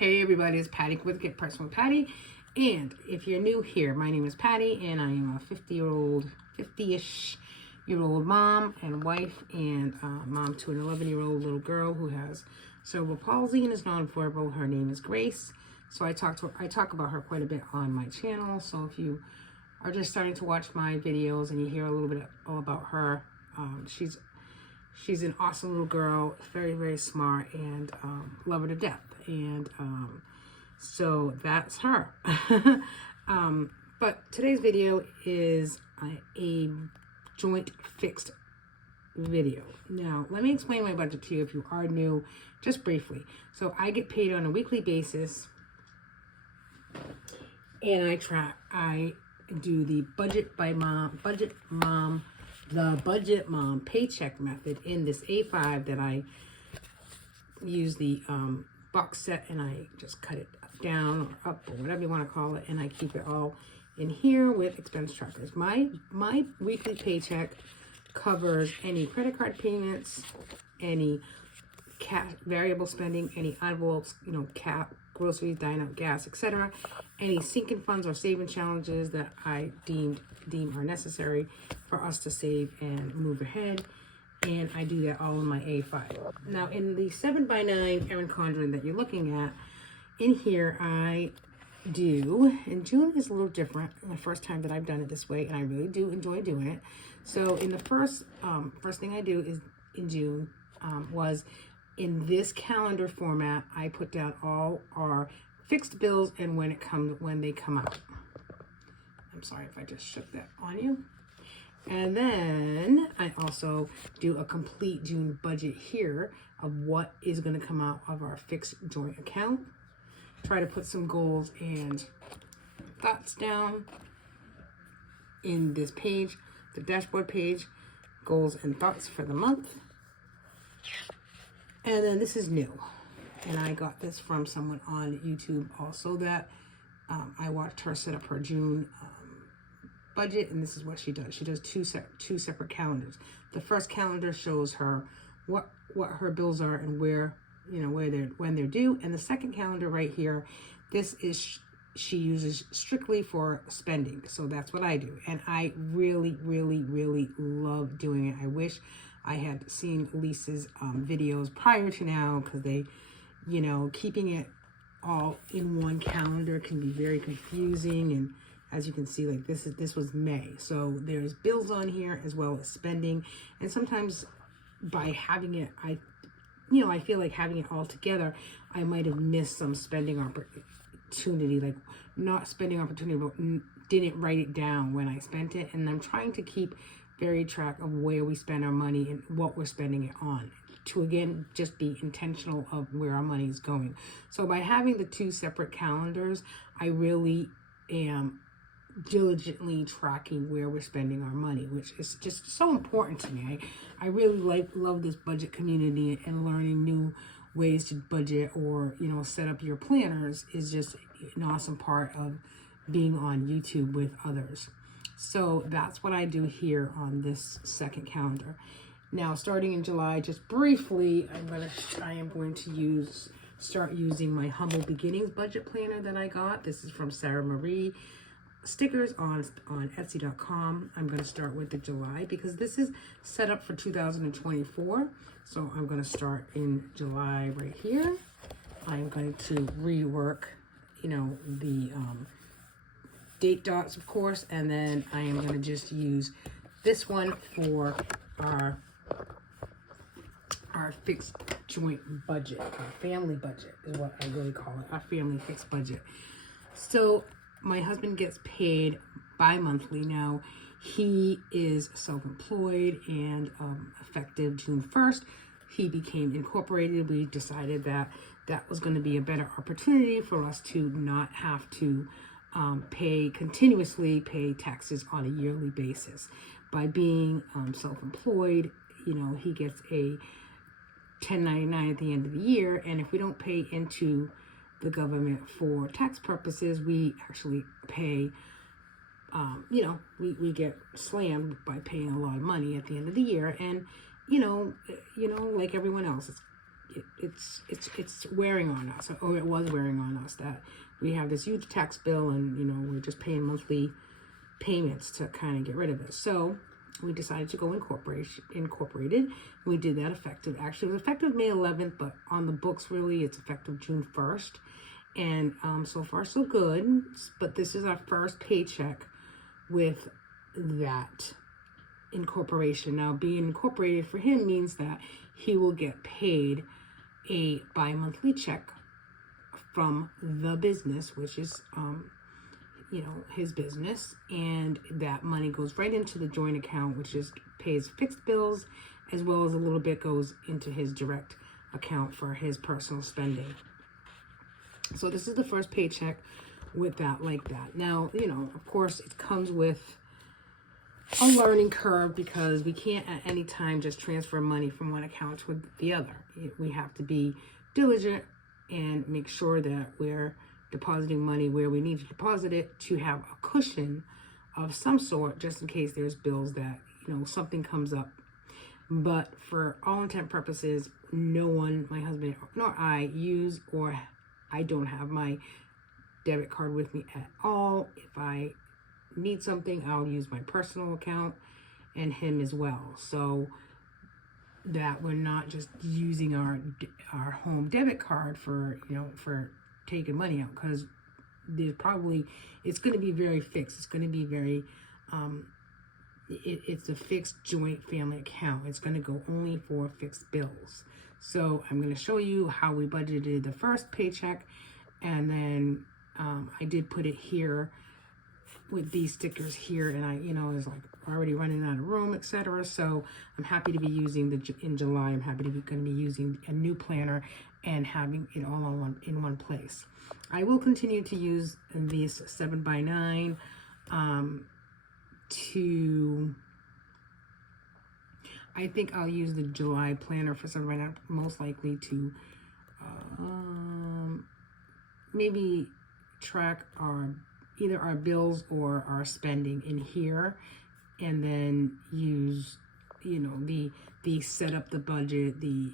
Hey everybody, it's Patty with Get Personal with Patty. And if you're new here, my name is Patty and I am a 50-ish year old mom and wife and mom to an 11-year-old little girl who has cerebral palsy and is nonverbal. Her name is Grace. So I talk about her quite a bit on my channel. So if you are just starting to watch my videos and you hear a little bit all about her, she's an awesome little girl, very, very smart, and love her to death. And so that's her. But today's video is a joint fixed video. Now, let me explain my budget to you if you are new, just briefly. So I get paid on a weekly basis, and I do the Budget Mom Paycheck method in this A5 that I use the box set, and I just cut it down or up or whatever you want to call it, and I keep it all in here with expense trackers. My weekly paycheck covers any credit card payments, any cash variable spending, any envelopes, groceries, dine out, gas, etc. Any sinking funds or saving challenges that I deem are necessary for us to save and move ahead. And I do that all in my A5. Now, in the 7x9 Erin Condren that you're looking at, in here I do, and June is a little different, the first time that I've done it this way, and I really do enjoy doing it. So in the first thing I do is in June was in this calendar format. I put down all our fixed bills and when they come out. I'm sorry if I just shook that on you. And then I also do a complete June budget here of what is going to come out of our fixed joint account. Try to put some goals and thoughts down in this page, the dashboard page, goals and thoughts for the month. And then this is new, and I got this from someone on YouTube also that I watched her set up her June budget, and this is what she does. She does two separate calendars. The first calendar shows her what her bills are and when they're due, and the second calendar right here, this is she uses strictly for spending. So that's what I do, and I really, really, really love doing it. I wish I had seen Lisa's videos prior to now, because they, keeping it all in one calendar can be very confusing. And as you can see, like this was May, so there's bills on here as well as spending. And sometimes by having it, I feel like having it all together, I might have missed some spending opportunity, like not spending opportunity, but didn't write it down when I spent it. And I'm trying to keep very track of where we spend our money and what we're spending it on, to again just be intentional of where our money is going. So by having the two separate calendars, I really am diligently tracking where we're spending our money, which is just so important to me. I really love this budget community, and learning new ways to budget or set up your planners is just an awesome part of being on YouTube with others. So that's what I do here on this second calendar. Now, starting in July, just briefly, I am going to start using my Humble Beginnings budget planner that I got. This is from Sarah Marie. Stickers on Etsy.com. I'm going to start with the July because this is set up for 2024. So I'm going to start in July right here. I'm going to rework, the date dots, of course, and then I am going to just use this one for our fixed joint budget. Our family budget is what I really call it, our family fixed budget. So my husband gets paid bi-monthly now. He is self-employed, and effective June 1st, he became incorporated. We decided that was going to be a better opportunity for us to not have to continuously pay taxes on a yearly basis. By being self-employed, he gets a 1099 at the end of the year, and if we don't pay into the government for tax purposes, we actually pay, we get slammed by paying a lot of money at the end of the year. And, like everyone else, it's it's wearing on us, or it was wearing on us, that we have this huge tax bill, and we're just paying monthly payments to kind of get rid of it. So we decided to go incorporated. We did that effective. Actually, it was effective May 11th, but on the books, really, it's effective June 1st. And so far, so good. But this is our first paycheck with that incorporation. Now, being incorporated for him means that he will get paid a bi-monthly check from the business, which is his business, and that money goes right into the joint account, which is pays fixed bills, as well as a little bit goes into his direct account for his personal spending. So this is the first paycheck with that, like that. Now, of course, it comes with a learning curve, because we can't at any time just transfer money from one account to the other. We have to be diligent and make sure that we're depositing money where we need to deposit it, to have a cushion of some sort, just in case there's bills that, something comes up. But for all intent purposes, no one, my husband nor I, use, or I don't have my debit card with me at all. If I need something, I'll use my personal account, and him as well. So that we're not just using our home debit card for taking money out, because it's going to be very fixed. It's going to be very it's a fixed joint family account. It's going to go only for fixed bills. So I'm going to show you how we budgeted the first paycheck, and then I did put it here with these stickers here, and I it's like already running out of room, etc. So I'm happy to be using in July. I'm happy to be going to be using a new planner and having it all in one place. I will continue to use these 7x9 I think I'll use the July planner for 7x9, most likely to maybe track either our bills or our spending in here, and then use the set up the budget, the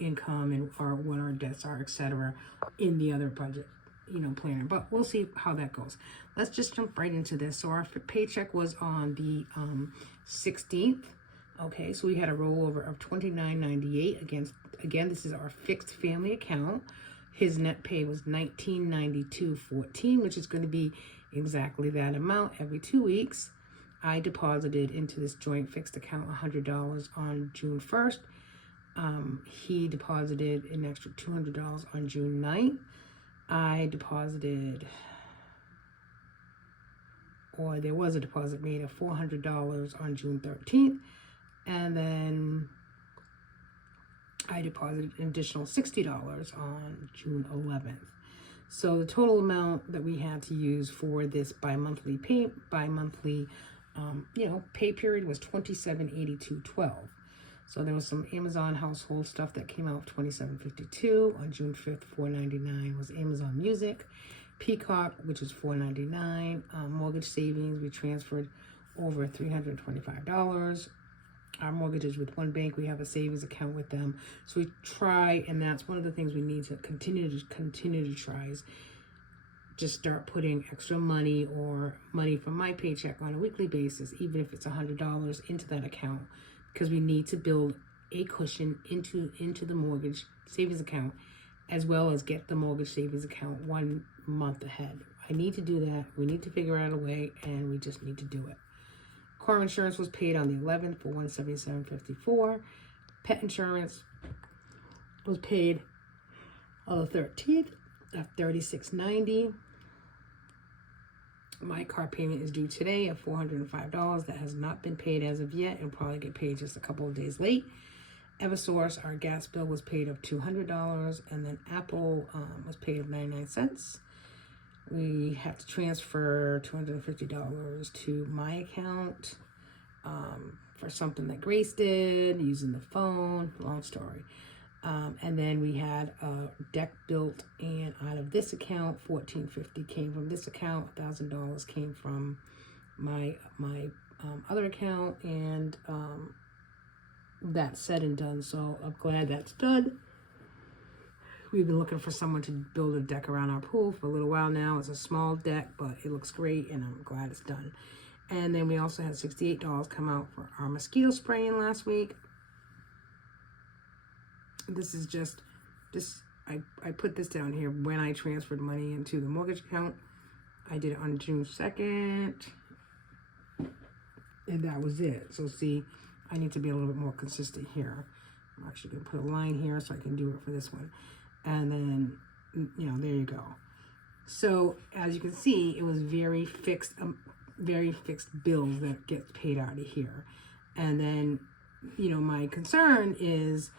income, and what our debts are, etc., in the other budget planner. But we'll see how that goes. Let's just jump right into this. So our paycheck was on the 16th. Okay, so we had a rollover of $29.98. Again, this is our fixed family account. His net pay was $19.92.14, which is going to be exactly that amount every 2 weeks. I deposited into this joint fixed account $100 on June 1st. He deposited an extra $200 on June 9th. I deposited, or there was a deposit made of $400 on June 13th. And then I deposited an additional $60 on June 11th. So the total amount that we had to use for this bi-monthly pay period was $27.82.12. So there was some Amazon household stuff that came out $27.52. On June 5th, $4.99 was Amazon Music. Peacock, which was $4.99. Mortgage savings, we transferred over $325. Our mortgages with one bank, we have a savings account with them. So we try, and that's one of the things we need to continue to try, is just start putting extra money or money from my paycheck on a weekly basis, even if it's $100, into that account, because we need to build a cushion into the mortgage savings account, as well as get the mortgage savings account 1 month ahead. I need to do that. We need to figure out a way, and we just need to do it. Car insurance was paid on the 11th for $177.54. Pet insurance was paid on the 13th at $36.90. My car payment is due today at $405. That has not been paid as of yet. It'll probably get paid just a couple of days late. Eversource, our gas bill was paid of $200, and then Apple was paid of 99 cents. We had to transfer $250 to my account for something that Grace did using the phone. Long story. And then we had a deck built, and out of this account, $1,450 came from this account, $1,000 came from my other account, and that's said and done. So I'm glad that's done. we've been looking for someone to build a deck around our pool for a little while now. It's a small deck, but it looks great, and I'm glad it's done. And then we also had $68 come out for our mosquito spraying last week. This is just, I put this down here when I transferred money into the mortgage account. I did it on June 2nd. And that was it. So see, I need to be a little bit more consistent here. I'm actually going to put a line here so I can do it for this one. And then, you know, there you go. So as you can see, it was very fixed bills that get paid out of here. And then, you know, my concern is,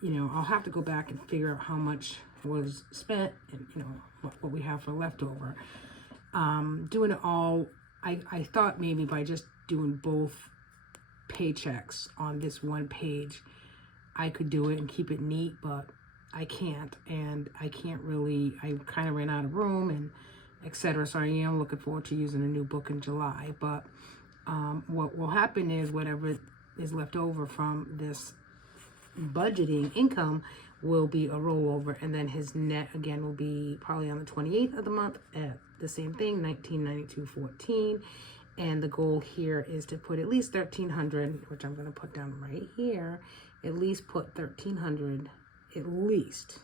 you know, I'll have to go back and figure out how much was spent and, you know, what we have for leftover. Doing it all, I thought maybe by just doing both paychecks on this one page, I could do it and keep it neat, but I can't. And I can't really, I kind of ran out of room and etc. So I am looking forward to using a new book in July. But what will happen is whatever is left over from this budgeting income will be a rollover, and then his net again will be probably on the 28th of the month at the same thing, $1992.14. And the goal here is to put at least $1,300, which I'm going to put down right here. At least put $1,300, at least.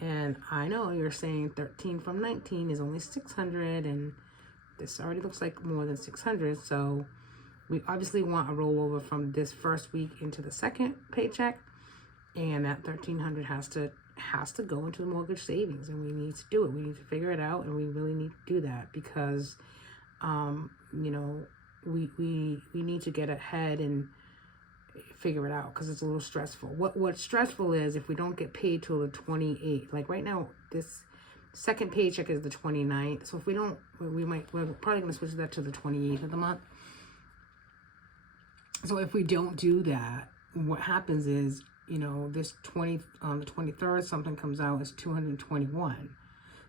And I know you're saying 13 from 19 is only 600, and this already looks like more than 600. So we obviously want a rollover from this first week into the second paycheck, and that 1,300 has to go into the mortgage savings, and we need to do it. We need to figure it out, and we really need to do that because, you know, we need to get ahead and figure it out because it's a little stressful. What's stressful is if we don't get paid till the 28th. Like right now, this second paycheck is the 29th. So if we don't, we're probably going to switch that to the 28th of the month. So if we don't do that, what happens is, you know, on the 23rd, something comes out as $221.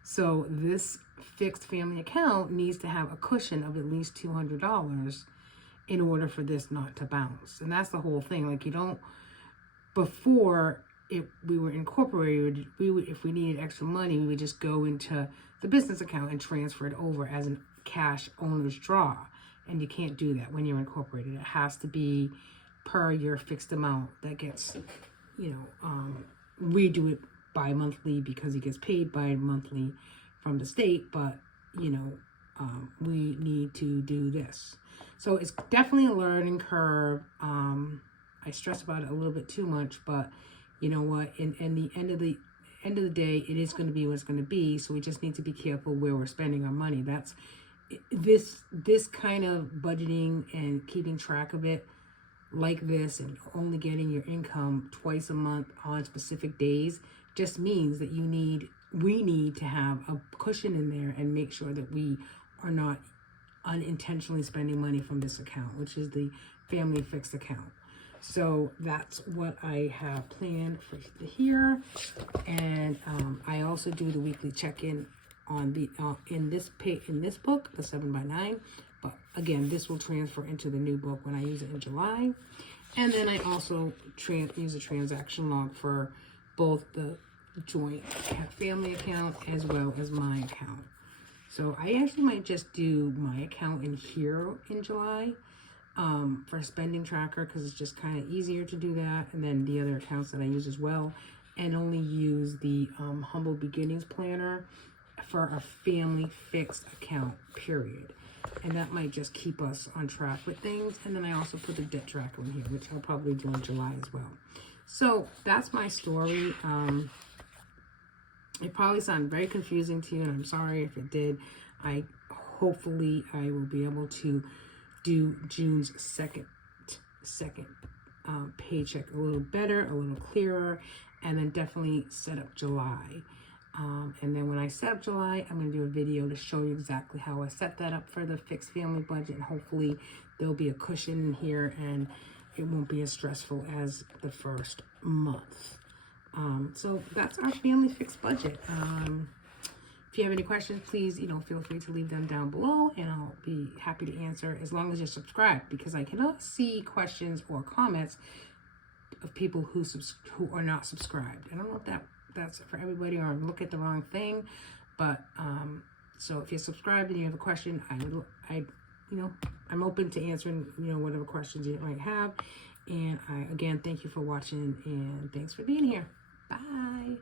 So this fixed family account needs to have a cushion of at least $200 in order for this not to bounce. And that's the whole thing. Like, you don't, before we were incorporated, if we needed extra money, we would just go into the business account and transfer it over as a cash owner's draw. And you can't do that when you're incorporated. It has to be per your fixed amount that gets, you know, we do it bi-monthly because he gets paid bi-monthly from the state, but, you know, we need to do this. So it's definitely a learning curve. I stress about it a little bit too much, but you know what? In the end of the day, it is going to be what it's going to be. So we just need to be careful where we're spending our money. That's this kind of budgeting and keeping track of it like this, and only getting your income twice a month on specific days just means that we need to have a cushion in there and make sure that we are not unintentionally spending money from this account, which is the family fixed account. So that's what I have planned for here. And I also do the weekly check-in on the in this book, the 7x9. But again, this will transfer into the new book when I use it in July. And then I also use a transaction log for both the joint family account as well as my account. So I actually might just do my account in here in July for spending tracker, because it's just kind of easier to do that. And then the other accounts that I use as well, and only use the Humble Beginnings Planner for a family fixed account, period. And that might just keep us on track with things. And then I also put the debt tracker in here, which I'll probably do in July as well. So that's my story. It probably sounded very confusing to you, and I'm sorry if it did. Hopefully I will be able to do June's second paycheck a little better, a little clearer, and then definitely set up July. And then when I set up July, I'm going to do a video to show you exactly how I set that up for the fixed family budget. And hopefully there'll be a cushion in here and it won't be as stressful as the first month. So that's our family fixed budget. If you have any questions, please, feel free to leave them down below, and I'll be happy to answer, as long as you're subscribed, because I cannot see questions or comments of people who are not subscribed. I don't know if that that's for everybody, or I'm looking at the wrong thing. But so if you're subscribed and you have a question, I'm open to answering, whatever questions you might have. And again, thank you for watching, and thanks for being here. Bye.